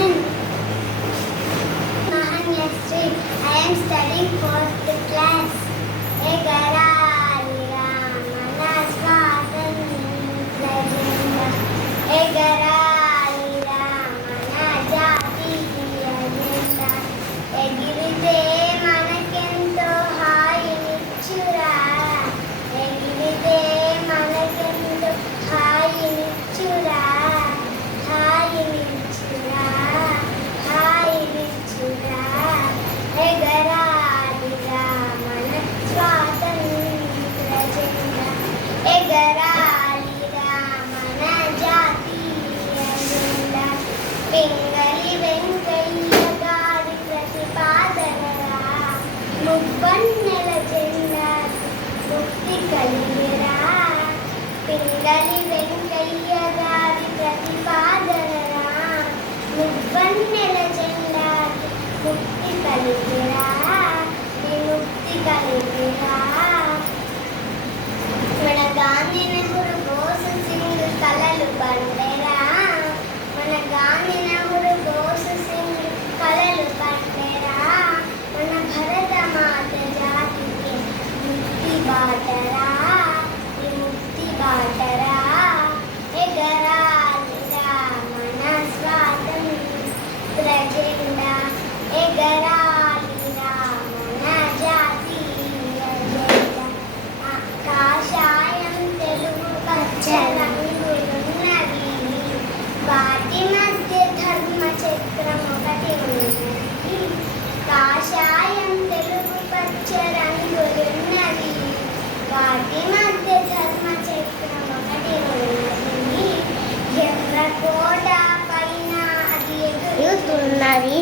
I am studying fourth class. Egarali Ramana Swatantra Jenda. Egarali Ramana Jatiya Jenda. Egirite manakento hayinichura. Egirite manakento hayinichura. Hayinichura. Hayinichura. ఎగరాలి రామన స్వాతంత్ర జెండా ఎగరాలి రామన జాతీయ జెండా పింగళి వెంకయ్య గారి ప్రతిపాదనరా ముప్పన్నెల జెండా ముక్తి కలిగిరా పింగళి వెంకయ్య గారి ప్రతిపాదనరా ముప్పన్నెల జెండా ముక్తి కలిగిరా విముక్తి కలిగిరా మన గాంధీ నెహ్రూ బోసు సింగ్ కలలు పండేరా మన గాంధీ నెహ్రూ బోసు సింగ్ కలలు పండేరా మన భరత మాత జాతికి ముక్తి బాటరా విముక్తి బాటరా ఎగరాలి రామన స్వాతంత్ర జెండా ఎగరాలి రామన జాతీయ జెండా కాషాయం తెలుగు పచ్చ రంగులున్నవి వాటి మధ్య ధర్మ చక్రం ఒకటి ఉన్నది కాషాయం తెలుగు పచ్చ రంగులున్నవి వాటి మధ్య ధర్మ చక్రం ఒకటి ఉన్నది ఎర్ర కోట పైన అది ఎగురుతున్నది